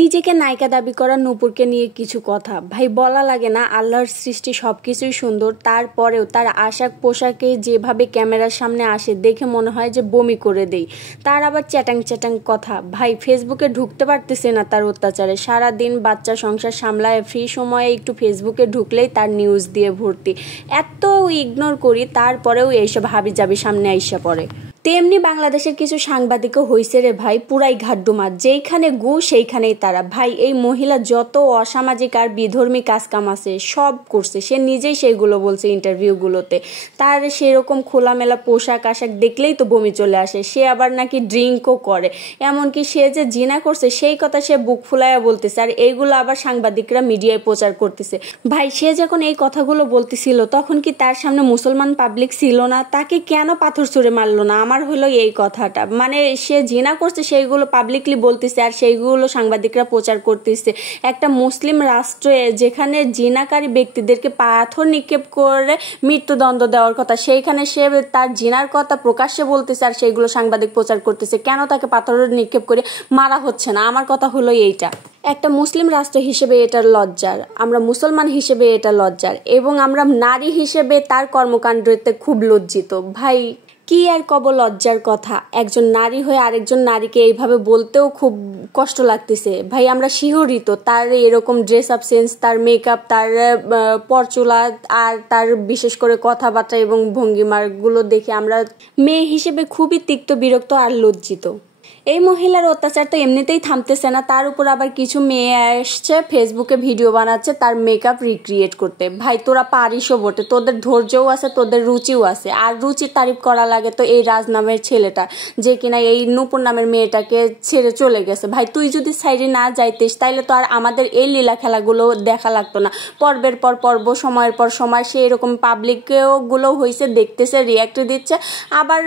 নিজেকে নায়িকা দাবি করা নূপুরকে নিয়ে কিছু কথা ভাই বলা লাগে না। আল্লাহর সৃষ্টি সবকিছুই সুন্দর, তারপরেও তার আশাক পোশাকে যেভাবে ক্যামেরার সামনে আসে দেখে মনে হয় যে বমি করে দেই। তার আবার চ্যাটাং চ্যাটাং কথা, ভাই ফেসবুকে ঢুকতে পারতেছে না তার অত্যাচারে। সারাদিন বাচ্চা সংসার সামলায়, ফ্রি সময়ে একটু ফেসবুকে ঢুকলেই তার নিউজ দিয়ে ভর্তি। এত ইগনোর করি তারপরেও এইসব হাবিজাবি সামনে আইসা পড়ে। তেমনি বাংলাদেশের কিছু সাংবাদিকও হইছে রে ভাই পুরাই ঘাড্ডুমা, যেইখানে গু সেইখানেই তারা। ভাই এই মহিলা যত অসামাজিক আর বিধর্মী কাজকাম আছে সব করছে, সে নিজেই সেইগুলো বলছে ইন্টারভিউগুলোতে। তার সেরকম খোলামেলা পোশাক আশাক দেখলেই তো বমি চলে আসে। সে আবার নাকি ড্রিঙ্কও করে, এমনকি সে যে জিনা করছে সেই কথা সে বুক ফুলাইয়া বলতেছে, আর এইগুলো আবার সাংবাদিকরা মিডিয়ায় প্রচার করতেছে। ভাই সে যখন এই কথাগুলো বলতেছিল তখন কি তার সামনে মুসলমান পাবলিক ছিল না? তাকে কেন পাথর ছুঁড়ে মারলো না? আমার হলো এই কথাটা, মানে সে জিনা করছে সেইগুলো পাবলিকলি বলতেছে আর সেইগুলো সাংবাদিকরা প্রচার করতেছে। একটা মুসলিম রাষ্ট্রে যেখানে জিনাকারী ব্যক্তিদেরকে পাথর নিক্ষেপ করে মৃত্যুদণ্ড দেওয়ার কথা, সেইখানে সে তার জিনার কথা প্রকাশ্যে বলতেছে আর সেইগুলো সাংবাদিক প্রচার করতেছে। কেন তাকে পাথর নিক্ষেপ করে মারা হচ্ছে না? আমার কথা হলো এইটা, একটা মুসলিম রাষ্ট্র হিসেবে এটা লজ্জার, আমরা মুসলমান হিসেবে এটা লজ্জার, এবং আমরা নারী হিসেবে তার কর্মকাণ্ডতে খুব লজ্জিত। ভাই কি আর কব লজ্জার কথা, একজন নারী হয়ে আরেকজন নারীকে এইভাবে বলতেও খুব কষ্ট লাগতেছে। ভাই আমরা শিহরিত, তার এরকম ড্রেস আপ সেন্স, তার মেকআপ, তার পরচুলা আর তার বিশেষ করে কথাবার্তা এবং ভঙ্গিমাগুলো দেখে আমরা মেয়ে হিসেবে খুবই তিক্ত, বিরক্ত আর লজ্জিত। এই মহিলার অত্যাচার তো এমনিতেই থামতেছে না, তার উপর আবার কিছু মেয়ে আসছে ফেসবুকে ভিডিও বানাচ্ছে তার মেকআপ রিক্রিয়েট করতে। ভাই তোরা পারিসও বটে, তোদের ধৈর্যও আছে, তোদের রুচিও আছে। আর রুচির তারিফ করা লাগে তো এই রাজ নামের ছেলেটা, যে কিনা এই নূপুর নামের মেয়েটাকে ছেড়ে চলে গেছে। ভাই তুই যদি সাইডে না যাইতিস তাইলে তো আর আমাদের এই লীলা খেলাগুলো দেখা লাগতো না। পর্বের পর পর্ব, সময়ের পর সময় সে এরকম পাবলিকেও গুলো হয়েছে, দেখতেছে, রিয়াক্ট দিচ্ছে। আবার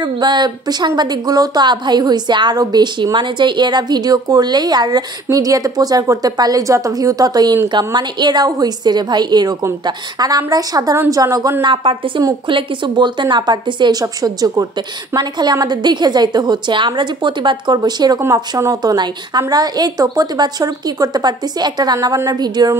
সাংবাদিকগুলোও তো ভাই হয়েছে আরো বেশি, মানে যে এরা ভিডিও করলেই আর মিডিয়াতে প্রচার করতে পারলেই যত ভিউ তত ইনকাম, মানে এরাও হইছে রে ভাই এরকমটা। আর আমরা সাধারণ জনগণ না পারতেছি, মুখ খুলে কিছু বলতে না পারতেছি এইসব সহ্য করতে, মানে খালি আমাদের দেখে যাইতে হচ্ছে। আমরা যে প্রতিবাদ করব সেরকম অপশনও তো নাই। আমরা এই তো প্রতিবাদ স্বরূপ কি করতে পারতেছি, একটা রান্নাবান্নার ভিডিওর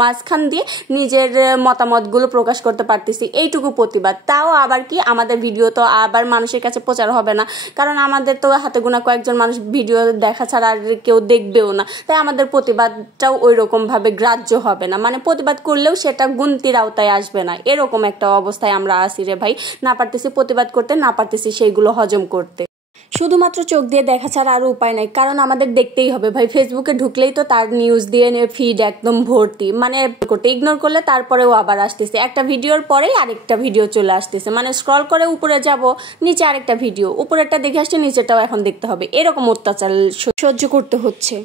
মাঝখান দিয়ে নিজের মতামতগুলো প্রকাশ করতে পারতেছি, এইটুকু প্রতিবাদ। তাও আবার কি আমাদের ভিডিও তো আবার মানুষের কাছে প্রচার হবে না, কারণ আমাদের তো হাতে গোনা কয়েকজন মানুষ ভিডিও দেখা ছাড়া আর কেউ দেখবেও না, তাই আমাদের প্রতিবাদটাও ওই রকম ভাবে গ্রাহ্য হবে না, মানে প্রতিবাদ করলেও সেটা গুনতির আওতায় আসবে না। এরকম একটা অবস্থায় আমরা আসি রে ভাই, না পারতেছি প্রতিবাদ করতে, না পারতেছি সেইগুলো হজম করতে। শুধুমাত্র চোখ দিয়ে দেখা ছাড়া আরো উপায় নাই, কারণ আমাদের দেখতেই হবে। ভাই ফেসবুকে ঢুকলেই তো তার নিউজ দিয়ে ফিড একদম ভর্তি, মানে করতে ইগনোর করলে তারপরেও আবার আসতেছে, একটা ভিডিওর পরেই আরেকটা ভিডিও চলে আসতেছে। মানে স্ক্রল করে উপরে যাব, নিচে আরেকটা ভিডিও, উপরেরটা দেখে আসছে নিচেরটাও এখন দেখতে হবে, এরকম অত্যাচার সহ্য করতে হচ্ছে।